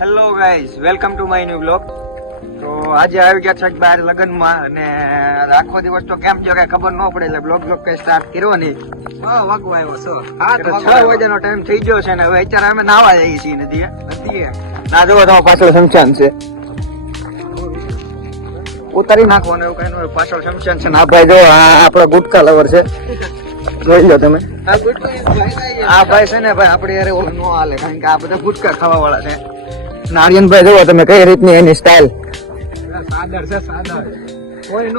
Hello guys, welcome to my new blog. તો આજે આવી ગયા છે બહાર લગ્નમાં અને આખો દિવસ તો કેમ થયો કઈ ખબર ન પડે એટલે બ્લોગ કઈ સ્ટાર્ટ કર્યો નહીં. 6 વાગવા આવ્યો 6 વાગ્યાનો ટાઈમ થઈ ગયો છે ને હવે અત્યારે અમે નાવા જઈએ છીએ નદીએ. ના જોવો તમારી પાછળ શમશાન છે, ઉતારી નાખવાનું એવું કઈ ન હોય. પાછળ શમશાન છે ને આ ભાઈ જો આપડે ગુટકા લવર છે, જોઈ લો તમે. આ ભાઈ છે ને ભાઈ આપડે યાર ઓલું ન હાલે કારણ કે આ બધા ગુટકા ખાવા વાળા છે. નારિયનભાઈ જોવો તમે કઈ રીતની એની સ્ટાઇલ. સાદર છે સાદર.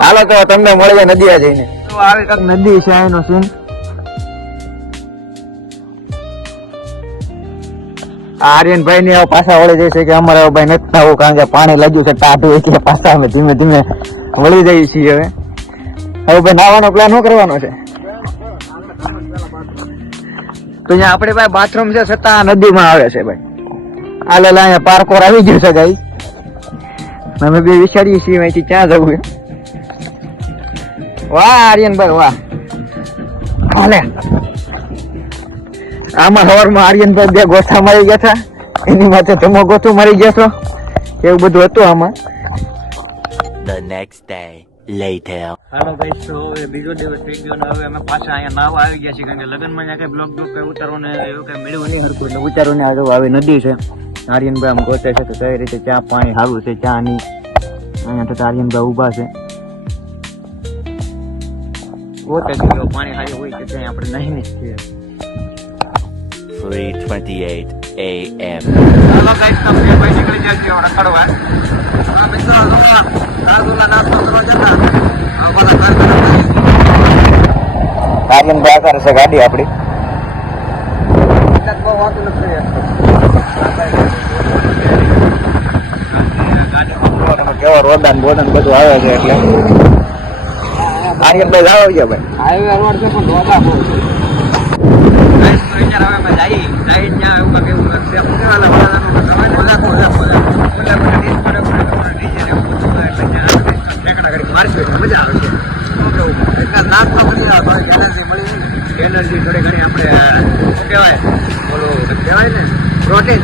હાલો તો તમને મળીએ નદીએ જઈને. તો આવી કઈક નદી છે એનો સીન. આર્યનભાઈ ની પાછા વળી જાય છે કે અમારે ભાઈ નથી થવું કારણ કે પાણી લાગ્યું છે ટાઢું એટલે પાછા અમે ધીમે ધીમે વળી જઈએ છીએ. હવે ભાઈ નાવાનો પ્લાન શું કરવાનો છે? તો અહીંયા આપણે ભાઈ બાથરૂમ છે છતાં નદીમાં આવે છે ભાઈ. હાલે અહીંયા પાર્કોર આવી ગયું છે ગાઈસ. અમે બે વિચારીએ છીએ અહીંથી ક્યાં જવું. વાહ આર્યનભાઈ વાહ. હાલે આમાં સવારમાં આર્યનભાઈ બે ગોથા મારી ગયા હતા, એની માથે તમે ગોથું મારી ગયા છો, એવું બધું હતું આમાં. The next day later. Hello guys, તો હવે બીજો દિવસ થઈ ગયો ને હવે અમે પાછા અહીંયા નાવા આવી ગયા છીએ કારણ કે લગ્નમાં કઈ બ્લોગ કઈ ઉતારવું ને એવું કઈ મળ્યું નહીં હતું એટલે ઉતારવું ને આવી નદી છે. આર્યનભાઈ આમ ગોતે છે તો કઈ રીતે ચા પાણી સારું છે ચા ની. અહીંયા તો આર્યનભાઈ ઉભા છે ગોતે છે પાણી સારું હોય કે ત્યાં આપણે નહીં ને છીએ. 3:28 a.m. હાલો ગાઈસ, તમે ભાઈ નીકળી જાય છે રખડવા. આ મિત્રો લોકો રાજુલા નાસ્તો કરવા જતા બધા આર્યનભાઈ કરે છે ગાડી આપણી. બહુ વાતું નથી કેવો રોદાન બોદાન બધું આવે છે એટલે આર્યનભાઈ જાવ ગયા ભાઈ. હાઈવે રોડ છે પણ રોદા બહુ છે. એનર્જી થોડી ઘણી આપણે શું કહેવાય ઓલું કહેવાય ને પ્રોટીન.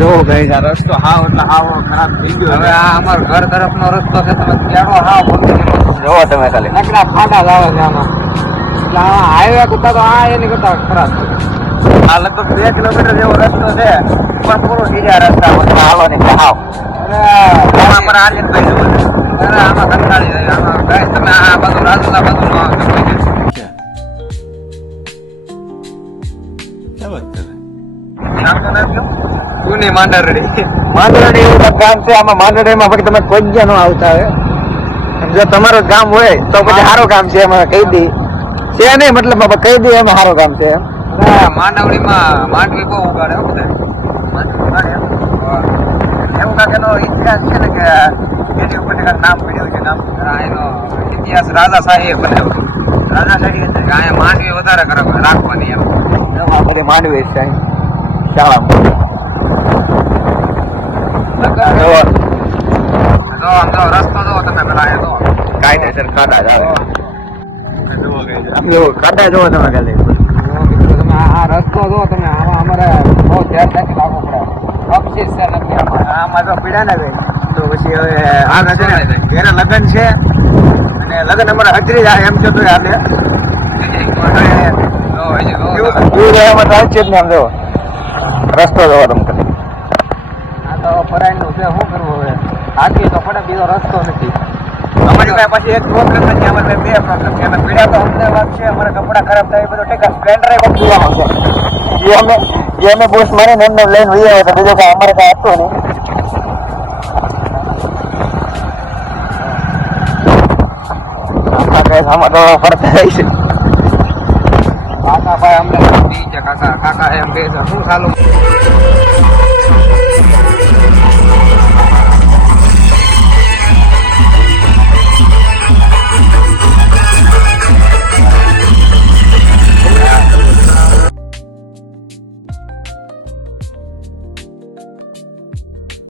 જો ભાઈ આ રસ્તો હાવ એટલે હાવ ખરાબ થઈ ગયો. હવે આ અમારો ઘર તરફનો રસ્તો છે તમે ત્યાંનો હાવ જોવો તમે ખાલી નકરા ખાડા જ આવે છે આમાં. એટલે આમાં હાઈવે કરતા તો આ એની કરતા ખરાબ છે. આ લગભગ 2 કિલોમીટર જેવો રસ્તો છે પણ પૂરો બીજા રસ્તામાં તમે હાલો ને હાવ. આમાં પર આર્યનભાઈ જવું છે. આમાં કંટાળી જાય આમાં ભાઈ તમે આ બધું રાજુલા બધું જૂની માંડરડી એવું ગામ છે. આમાં માંડરડીમાં પછી તમે કોઈ જગ્યા ન આવતા હોય. જો તમારું ગામ હોય તો પછી સારું ગામ છે એમાં કહી દી છે નહીં મતલબ કહી દી એમાં સારું ગામ છે. માંડવડીમાં માંડવી બહુ ઉગાડે એવું કાંક એનો ઇતિહાસ છે ને કે એની ઉપર નામ પડ્યું છે. નામ એનો ઇતિહાસ રાજા શાહી બનાવ્યો. રાજા શાહી અહીંયા માંડવી વધારે રાખવાની એમ બધી માંડવી છે શાળામાં. રસ્તો જોવો તમે પેલા કાયદેસર ખાડા જ આવે. ખાડા જોવો તમે ખાલી આ રસ્તો જો તમે આમાં અમારે બહુ ધ્યાન રાખી લાગવું પડે. અફસીસ છે નથી આમાં તો પીડા ને ભાઈ. તો પછી હવે આ છે ને ઘેરે લગ્ન છે અને લગ્ન અમારે હજરી જાય એમ છે તો હાલે. રસ્તો જોવો તમે ખાલી. આ તો પરાઈ નું છે શું કરવું હવે હાથી તો પડે બીજો રસ્તો નથી. અમારી પાસે પછી એક પ્રોબ્લેમ નથી, અમારે 2 પ્રોબ્લેમ છે. અમે પીડા તો અમને વાત છે, અમારે કપડા ખરાબ થાય બધું ટેકા સ્પ્લેન્ડર જોવામાં છે. અમે બોસ મારે ને એમને લઈને વહી આવ્યા તો બીજો કઈ અમારે કઈ હતું નહીં. આમાં તો ફરતા રહી છે. કાકા ભાઈ અમને છે કાકા એમ કે શું ચાલુ